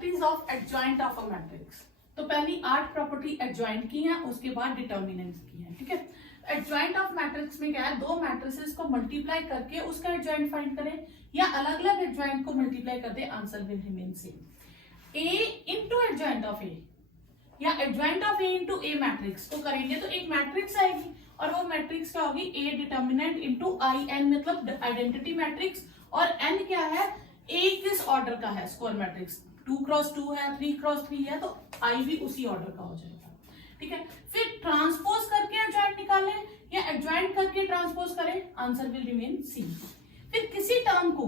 Properties of adjoint of a matrix. तो पहली 8 property adjoint की है, उसके बाद डिटर्मिनेंट्स की है। ठीक है, एडजॉइंट ऑफ मैट्रिक्स में क्या है, दो मैट्रिसेस को मल्टीप्लाई करके उसका एडजॉइंट फाइंड करें या अलग अलग एडजॉइंट को मल्टीप्लाई कर दे, answer will remain same. A into adjoint of A या adjoint of A into A matrix को करेंगे तो एक मैट्रिक्स आएगी और वो मैट्रिक्स क्या होगी, A determinant into I N, मतलब आइडेंटिटी मैट्रिक्स। और एन क्या है, ए किस ऑर्डर का है, स्क्वायर मैट्रिक्स 2x2 है, 3x3 है, तो आई भी उसी ऑर्डर का हो जाएगा। ठीक है, फिर ट्रांसपोज करके एडजॉइंट निकालें या एडजॉइंट करके ट्रांसपोज करें, आंसर विल रिमेन सी। फिर किसी टर्म को,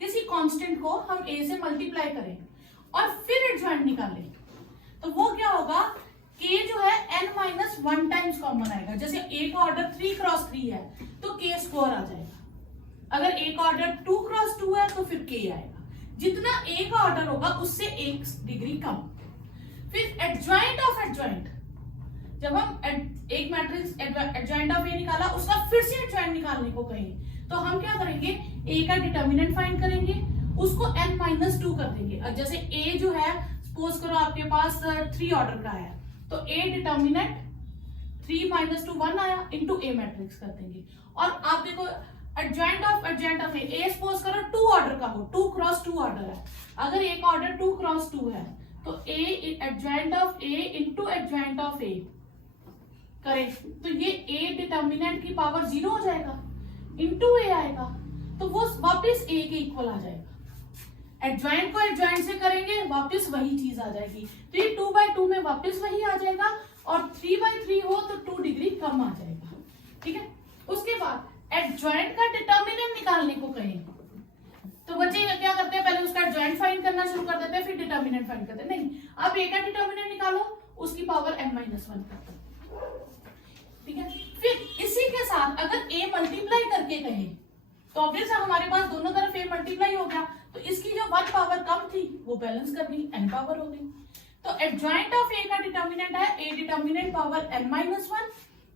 किसी कांस्टेंट को हम ए से मल्टीप्लाई करें और फिर एडजॉइंट निकालें तो वो क्या होगा, k जो है n-1 टाइम्स कॉमन आएगा। जैसे a का ऑर्डर 3x3 है तो k स्क्वायर आ जाएगा। अगर a का ऑर्डर 2x2 है तो फिर k आएगा। जितना a का ऑर्डर होगा उससे 1 डिग्री कम। फिर एडजॉइंट ऑफ एडजॉइंट, जब हम एक मैट्रिक्स एडजॉइंट ऑफ a निकाला, उसका फिर से एडजॉइंट निकालने को कहें तो हम क्या करेंगे, a का डिटर्मिनेंट फाइंड करेंगे, उसको n-2 कर देंगे। जैसे a जो है, सपोज करो आपके पास 3 ऑर्डर का है तो a डिटर्मिनेंट 3 - 2 1 आया इंटू a मैट्रिक्स कर देंगे। और आप देखो एडजॉइंट ऑफ a सपोज करो 2 ऑर्डर का हो, 2x2 ऑर्डर है। अगर a का ऑर्डर 2x2 है तो a adjoint of a into adjoint of a करें तो ये a डिटर्मिनेंट की पावर 0 हो जाएगा, इंटू a आएगा तो वो वापस a के इक्वल आ जाएगा। एडजॉइंट को एडजॉइंट से करेंगे वापस वही चीज आ जाएगी, तो ये 2/2 में वापस वही आ जाएगा और 3/3 हो तो 2 डिग्री कम आ जाएगा। ठीक है, उसके बाद एडजॉइंट का डिटर्मिनेंट निकालने को कहें तो बच्चे क्या करते हैं, पहले उसका एडजॉइंट फाइंड करना शुरू कर देते हैं, फिर डिटर्मिनेंट फाइंड करते हैं। नहीं, अब ए का डिटर्मिनेंट निकालो, उसकी पावर n-1 करते हैं। ठीक है, फिर इसी के साथ अगर a मल्टीप्लाई करके कहें तो ऑब्वियस है हमारे पास दोनों तरफ a मल्टीप्लाई हो गया, तो इसकी जो 1 पावर कम थी वो बैलेंस कर दी, n पावर हो गई। तो एडजॉइंट ऑफ a का डिटर्मिनेंट है a डिटर्मिनेंट पावर n-1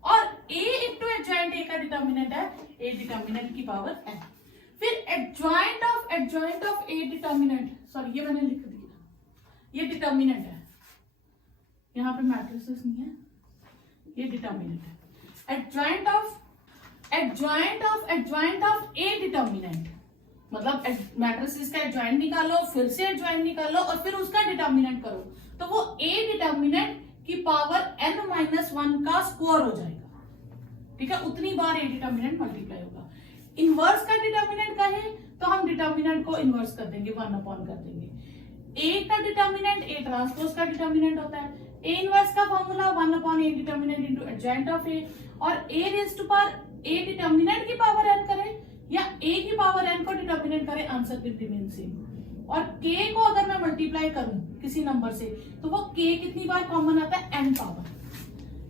और a इंटू एडजॉइंट a का डिटर्मिनेंट है a डिटर्मिनेंट की पावर n। फिर adjoint of a determinant, sorry ये मैंने लिख दिया, ये डिटर्मिनेंट है, यहाँ पे मैट्रिसेस नहीं है, ये डिटर्मिनेंट है। एडजॉइंट ऑफ a डिटर्मिनेंट, मतलब मैट्रिसेस का एडजॉइंट निकालो, फिर से एडजॉइंट निकालो और फिर उसका डिटर्मिनेंट करो तो वो a डिटर्मिनेंट की पावर n-1 का स्क्वायर हो जाएगा। ठीक है, उतनी बार a डिटर्मिनेंट मल्टीप्लाई होगा। इनवर्स का डिटर्मिनेंट कहे तो हम डिटर्मिनेंट को इनवर्स कर देंगे, 1/, कर देंगे। a का डिटर्मिनेंट a ट्रांसपोज का डिटर्मिनेंट होता है, a इनवर्स का formula 1/a determinant into adjoint of a, और a raise to power a determinant की पावर n करें या a की पावर n को डिटर्मिनेंट करें, आंसर विल रिमेन सेम। और k को अगर मैं मल्टीप्लाई करूं किसी नंबर से तो वो k कितनी बार कॉमन आता है, n पावर,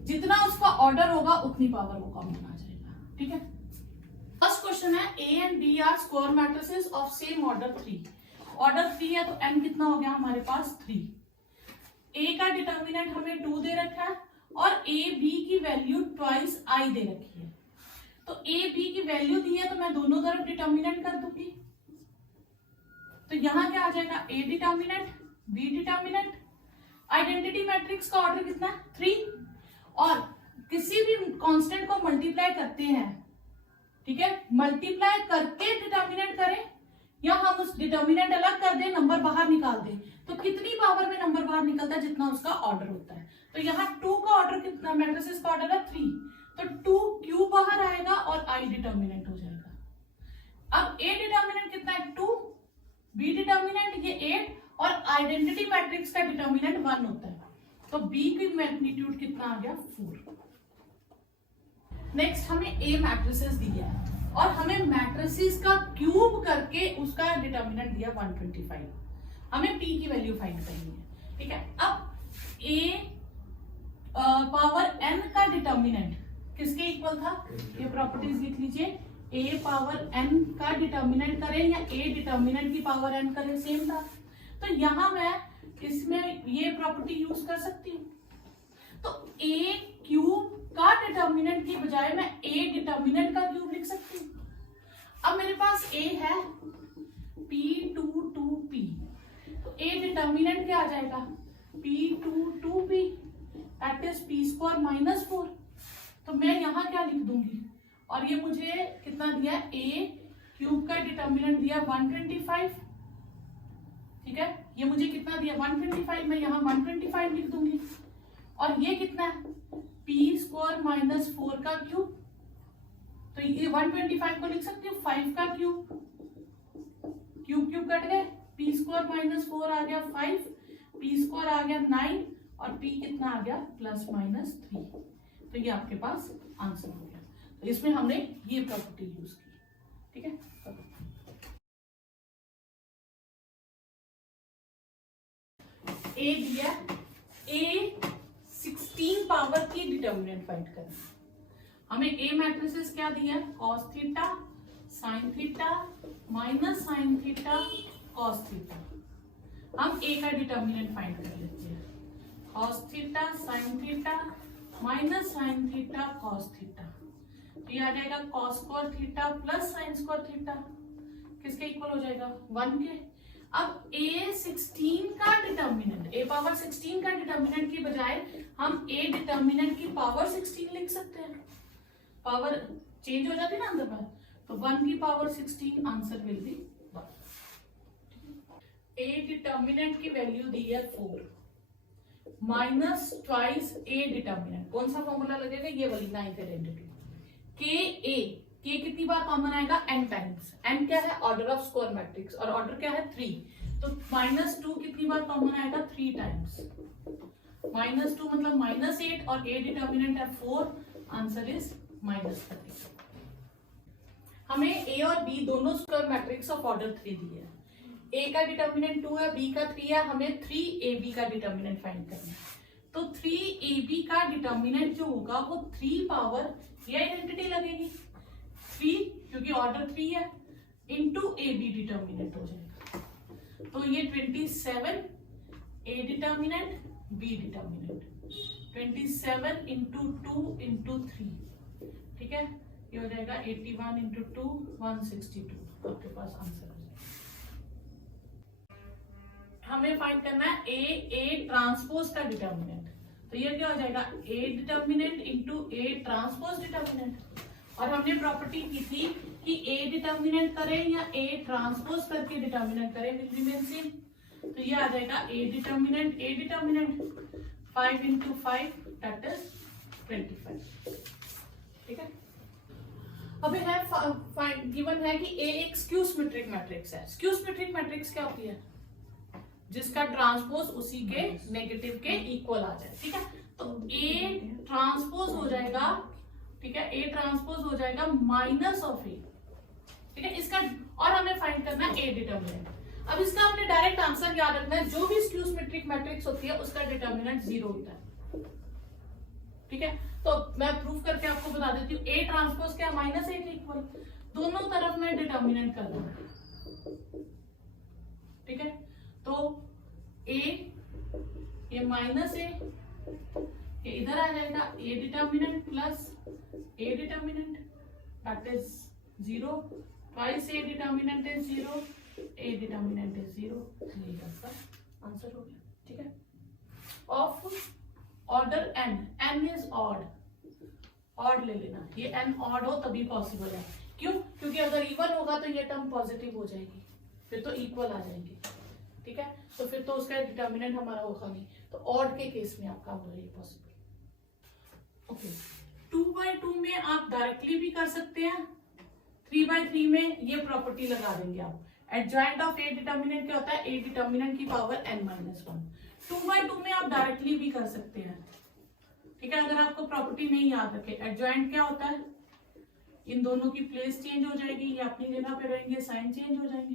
जितना उसका ऑर्डर होगा उतनी पावर वो कॉमन आ जाएगा। ठीक है, फर्स्ट क्वेश्चन है a and b are square matrices of same order 3। Order 3 है तो n कितना हो गया हमारे पास 3। a का डिटर्मिनेंट हमें 2 दे रखा है और a b की वैल्यू ट्वाइस i दे रखी है। तो a b की वैल्यू दी है तो मैं दोनों तरफ डिटर्मिनेंट कर दूंगी, तो यहां क्या आ जाएगा, a determinant b determinant. Identity matrix का ऑर्डर कितना है 3 और किसी भी कांस्टेंट को मल्टीप्लाई करते हैं, ठीक है, मल्टीप्लाई करके डिटर्मिनेंट करें या हम उस डिटर्मिनेंट अलग कर दें, नंबर बाहर निकाल दें, तो कितनी पावर में नंबर बाहर निकलता है, जितना उसका ऑर्डर होता है। तो यहाँ 2 का ऑर्डर कितना, मैट्रिसेस का ऑर्डर है 3, तो 2 क्यू बाहर आएगा और i डिटर्मिनेंट हो जाएगा। अब a डिटर्मिनेंट कितना है 2, b डिटर्मिनेंट ये 8 और आइडेंटिटी मैट्रिक्स का डिटर्मिनेंट 1 होता है, तो b की मैग्नीट्यूड कितना आ गया 4। नेक्स्ट हमें a मैट्रिसेस दिया है और हमें मैट्रिसेस का क्यूब करके उसका डिटर्मिनेंट दिया 125। हमें p की वैल्यू फाइंड करनी है। ठीक है, अब a पावर n का डिटर्मिनेंट किसके इक्वल था, ये प्रॉपर्टीज लिख लीजिए, a पावर n का डिटर्मिनेंट करें या a डिटर्मिनेंट की पावर n करें, सेम था। तो यहां मैं इसमें ये प्रॉपर्टी यूज कर सकती हूँ, तो a क्यूब का डिटर्मिनेंट की बजाय मैं a डिटर्मिनेंट का क्यूब लिख सकती हूँ। अब मेरे पास a है p2 2p, तो ए डिटर्मिनेंट क्या आ जाएगा, P2 at is P square minus 4। तो मैं यहाँ क्या लिख दूंगी, और ये मुझे कितना दिया, ए क्यूब का डिटर्मिनेंट दिया 125, ठीक है, ये मुझे कितना दिया 125, मैं यहाँ 125 लिख दूंगी। और ये कितना है, पी स्क्वायर माइनस 4 का क्यूब, तो ये 125 को लिख सकती हूँ 5 का क्यूब, क्यूब कट गए, पी स्क्वायर माइनस 4 आ गया 5, पी स्क्वायर आ गया 9, और पी कितना आ गया प्लस माइनस 3। तो ये आपके पास आंसर हो गया। तो इसमें हमने ये प्रॉपर्टी यूज की, ठीक है। ए दिया, ए 16 पावर की डिटर्मिनेंट फाइंड करना। हमें ए मैट्रिसेस क्या दिया, cos theta, sine theta, minus sine theta, cos theta. हम ए का डिटर्मिनेंट फाइंड कर लेते हैं, cos theta sine theta minus sine theta cos theta. तो ये आ जाएगा cos square theta plus sine square theta, किसके इक्वल हो जाएगा 1 के। अब ए 16 का डिटर्मिनेंट, ए पावर 16 का डिटर्मिनेंट की बजाय हम ए डिटर्मिनेंट की पावर 16 लिख सकते हैं, पावर चेंज हो जाती है ना अंदर पर, तो 1 की power 16 answer will B 1। A determinant की वैल्यू दी है 4 माइनस ट्वाइस ए डिटर्मिनेंट। कौन सा फॉर्मूला लगेगा, ये वाली 9th आइडेंटिटी, के ए, के कितनी बार कॉमन आएगा, n टाइम्स, n क्या है ऑर्डर ऑफ स्क्वायर मैट्रिक्स, और ऑर्डर क्या है 3, तो -2 कितनी बार कॉमन आएगा 3 टाइम्स, -2 मतलब -8, और ए डिटर्मिनेंट है 4, आंसर इज -30। हमें ए और बी दोनों स्क्वायर मैट्रिक्स ऑफ ऑर्डर 3 दिए है, ए का डिटर्मिनेंट 2 है, बी का 3 है, हमें 3ab का डिटर्मिनेंट फाइंड करना है। तो 3ab का डिटर्मिनेंट जो होगा वो 3 पावर ये आइडेंटिटी लगेगी 3, क्योंकि ऑर्डर 3 है, इंटू ab डिटर्मिनेंट हो जाएगा। तो ये 27 A determinant, B determinant, 27 into 2 into 3, ठीक है, ये हो जाएगा 81 इंटू 2 162, आपके पास आंसर हो जाएगा। हमें फाइंड करना है ए ट्रांसपोज का डिटर्मिनेंट, तो ये क्या हो जाएगा ए determinant into A transpose determinant. और हमने प्रॉपर्टी की थी कि ए डिटर्मिनेंट करें या ए ट्रांसपोज करके डिटर्मिनेंट करें, विल रिमेन सेम। तो ये आ जाएगा ए डिटर्मिनेंट 5 इंटू 5 दैट इज 25, ठीक है। अभी है गिवन है कि ए एक स्क्यू सिमेट्रिक मैट्रिक्स है। स्क्यू सिमेट्रिक मैट्रिक्स क्या होती है, जिसका ट्रांसपोज उसी के नेगेटिव के इक्वल आ जाए, ठीक है। तो ए ट्रांसपोज हो जाएगा, ठीक है, ए ट्रांसपोज हो जाएगा माइनस ऑफ ए, ठीक है, इसका। और हमें फाइंड करना है ए डिटर्मिनेंट। अब इसका हमने डायरेक्ट आंसर याद रखना है, जो भी स्क्यू सिमेट्रिक मैट्रिक्स होती है उसका डिटर्मिनेंट 0 होता है, ठीक है। तो मैं प्रूफ करके आपको बता देती हूँ, ए ट्रांसपोज क्या माइनस ए के इक्वल, दोनों तरफ मैं डिटर्मिनेंट कर दूंगा, ठीक है। तो ए ये माइनस ए, ये इधर आ जाएगा ए determinant plus A determinant that is 0, twice A determinant is 0, A determinant is 0, ये इसका आंसर हो गया, ठीक है। Of order n is odd ले लेना, ये n ऑड हो तभी पॉसिबल है, क्यों, क्योंकि अगर इवन होगा तो ये टर्म पॉजिटिव हो जाएगी, फिर तो इक्वल आ जाएंगे, ठीक है। तो फिर तो उसका डिटर्मिनेंट हमारा होगा नहीं, तो ऑड के केस में आपका होगा ये पॉसिबल। ओके, 2/2 में आप डायरेक्टली भी कर सकते हैं, 3/3 में ये प्रॉपर्टी लगा देंगे आप। एडजॉइंट ऑफ ए डिटर्मिनेंट क्या होता है, ए डिटर्मिनेंट की पावर n-1। 2/2 में आप डायरेक्टली भी कर सकते हैं, ठीक है, अगर आपको प्रॉपर्टी नहीं याद रखे। एडजॉइंट क्या होता है, इन दोनों की प्लेस चेंज हो जाएगी, ये अपनी जगह पे रहेंगे, साइन चेंज हो जाएंगे,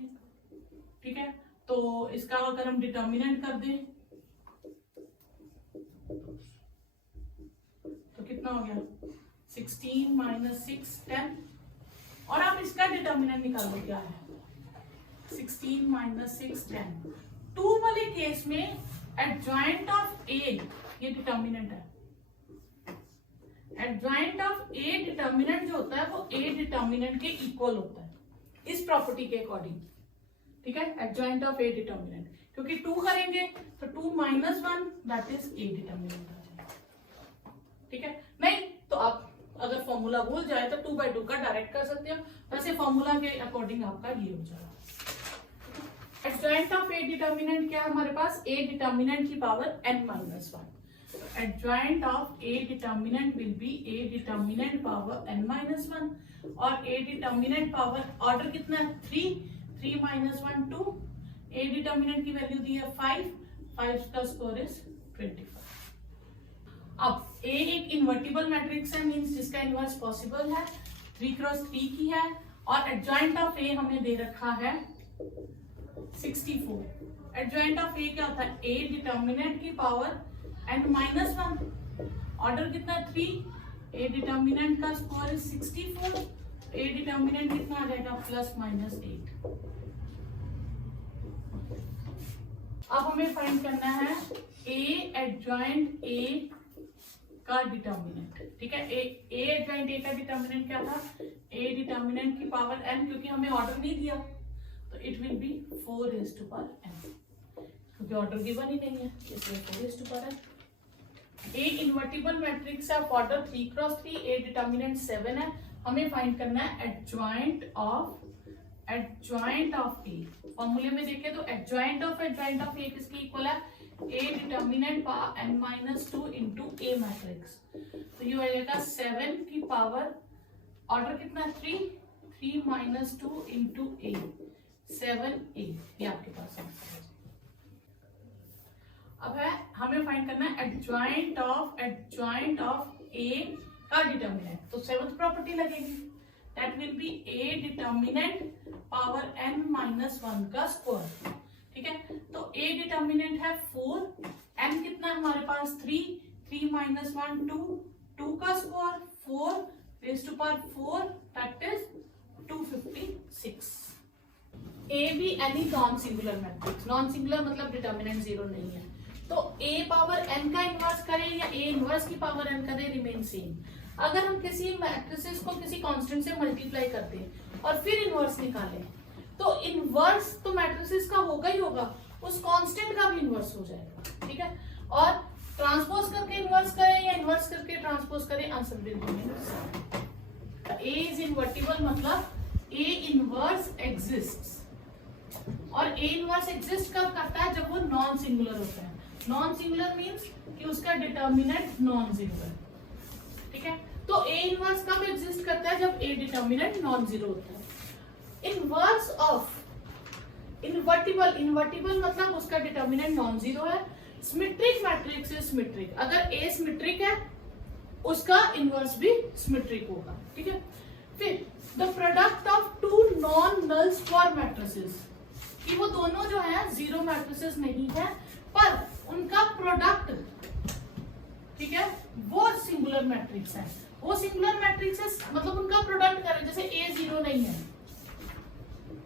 ठीक है। तो इसका अगर हम डिटर्मिनेंट कर दें तो कितना हो गया 16 माइनस 6 10, और आप इसका डिटर्मिनेंट निकाल लो क्या है 16 माइनस 6 10। 2 वाले केस में एडजॉइंट ऑफ ए ये डिटर्मिनेंट है, एडजॉइंट ऑफ ए डिटर्मिनेंट जो होता है वो ए डिटर्मिनेंट के इक्वल होता है इस प्रॉपर्टी के अकॉर्डिंग, ठीक है। एडजॉइंट ऑफ ए डिटर्मिनेंट क्योंकि 2 करेंगे तो 2 - 1 दैट इज ए डिटर्मिनेंट आ जाएगा। ठीक है, नहीं तो आप अगर फॉर्मूला भूल जाए तो 2/2 का डायरेक्ट कर सकते हो, वैसे फॉर्मूला के अकॉर्डिंग आपका ये हो जाएगा। एडजॉइंट ऑफ ए डिटर्मिनेंट क्या है हमारे पास, ए डिटर्मिनेंट की power n-1। Adjoint of A determinant will be A determinant power n-1 और ए डिटर्मिनेंट पावर ऑर्डर कितना है 3 - 1 2, ए डिटर्मिनेंट की वैल्यू दी है 5 का स्क्वायर इज 25। अब ए एक इन्वर्टिबल मैट्रिक्स है, मींस जिसका इन्वर्स पॉसिबल है, 3x3 की है और एडजॉइंट ऑफ ए हमें दे रखा है 64। एडजॉइंट ऑफ ए क्या होता है, ए डिटर्मिनेंट की पावर n-1, ऑर्डर कितना 3, ए डिटर्मिनेंट का स्क्वायर इज 64, ए डिटर्मिनेंट कितना आ जाएगा ±8। अब हमें फाइंड करना है ए एडजॉइंट ए का डिटर्मिनेंट। ठीक है, ए एडजॉइंट ए का डिटर्मिनेंट क्या था, ए डिटर्मिनेंट की पावर n, क्योंकि हमें ऑर्डर नहीं दिया तो इट विल बी 4n, क्योंकि ऑर्डर गिवन ही नहीं है इसलिए 4n। ए इन्वर्टिबल मैट्रिक्स है ऑर्डर 3x3, ए डिटर्मिनेंट 7 है। हमें फाइंड करना है एडजॉइंट ऑफ ए। फॉर्मूले में देखें तो एडजॉइंट ऑफ ए किसके इक्वल है, ए determinant power n-2 into A matrix, तो ये हो जाएगा 7 की पावर ऑर्डर कितना 3 - 2 इंटू ए 7a, ये आपके पास आंसर है। अब है हमें फाइंड करना है एडजॉइंट ऑफ ए का डिटर्मिनेंट, तो 7th प्रॉपर्टी लगेगी, that will be A determinant power n-1 का स्क्वायर। ठीक है, तो ए डिटर्मिनेंट है 4, n कितना है हमारे पास 3 - 1 2 का स्क्वायर 4 दैट इज 256। ए भी any non singular matrix, non singular मतलब डिटर्मिनेंट 0 नहीं है, तो ए पावर n का इनवर्स करें या ए इनवर्स की पावर n करें रिमेन सेम। अगर हम किसी मैट्रिसेस को किसी कांस्टेंट से मल्टीप्लाई करते हैं और फिर इनवर्स निकालें तो इनवर्स तो मैट्रिसेस का होगा ही होगा, उस कांस्टेंट का भी इनवर्स हो जाएगा। ठीक है, और ट्रांसपोज करके इनवर्स करें या इनवर्स करके ट्रांसपोज करें, answer will B A is invertible, मतलब ए इनवर्स एग्जिस्ट्स। और ए इनवर्स एग्जिस्ट कब करता है, जब वो नॉन सिंगुलर होता है। नॉन सिंगुलर मींस कि उसका डिटर्मिनेंट नॉन जीरो है। ठीक है, तो ए इनवर्स कब एग्जिस्ट करता है, जब ए डिटर्मिनेंट नॉन जीरो होता है। इनवर्स ऑफ इन्वर्टिबल मतलब उसका डिटर्मिनेंट नॉन जीरो है। सिमेट्रिक मैट्रिक्स इज सिमेट्रिक, अगर ए सिमेट्रिक है उसका इनवर्स भी सिमेट्रिक होगा। ठीक है, फिर the product of two non nulls for matrices, कि वो दोनों जो है जीरो मैट्रिसेस नहीं है पर उनका प्रोडक्ट, ठीक है, वो सिंगुलर मैट्रिक्स है। वो सिंगुलर मैट्रिक्स है मतलब उनका प्रोडक्ट करें, जैसे ए जीरो नहीं है,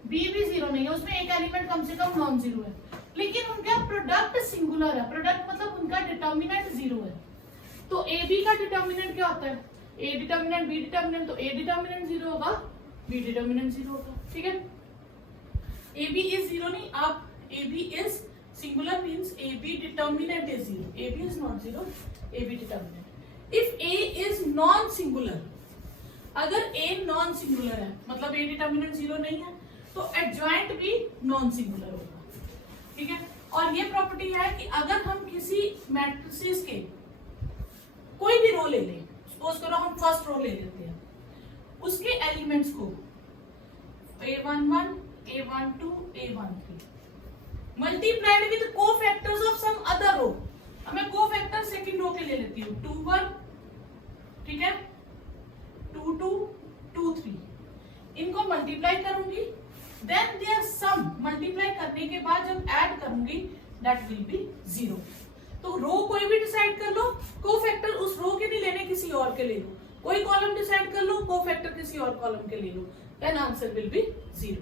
बी भी जीरो नहीं है, उसमें एक एलिमेंट कम से कम नॉन जीरो है, लेकिन उनका प्रोडक्ट सिंगुलर है। प्रोडक्ट मतलब उनका डिटर्मिनेंट जीरो है। तो ए बी का डिटर्मिनेंट क्या होता है, ए डिटर्मिनेंट बी डिटर्मिनेंट, तो ए डिटर्मिनेंट जीरो होगा, बी डिटर्मिनेंट जीरो होगा। ठीक है, ए बी इज जीरो नहीं, आप A B is singular means A B determinant is zero, A B is not zero, A B determinant. If A is non singular, अगर A non singular है मतलब ए determinant zero नहीं है, तो adjoint भी non singular होगा। ठीक है, और ये प्रॉपर्टी है कि अगर हम किसी मैट्रिसेस के कोई भी रो ले लें, सपोज करो हम फर्स्ट रो ले लेते हैं, उसके एलिमेंट्स को a11, a12, a13 multiplied with cofactors of some other row. मैं कोफैक्टर सेकंड रो के ले लेती हूँ 21, ठीक है, 22, 23, इनको मल्टीप्लाई करूंगी, देन देयर सम मल्टीप्लाई करने के बाद जब ऐड करूंगी दैट विल बी जीरो। तो रो कोई भी डिसाइड कर लो, कोफैक्टर उस रो के नहीं लेने, किसी और के ले लो। कोई कॉलम डिसाइड कर लो, कोफैक्टर किसी और कॉलम के ले लो, then answer will be zero.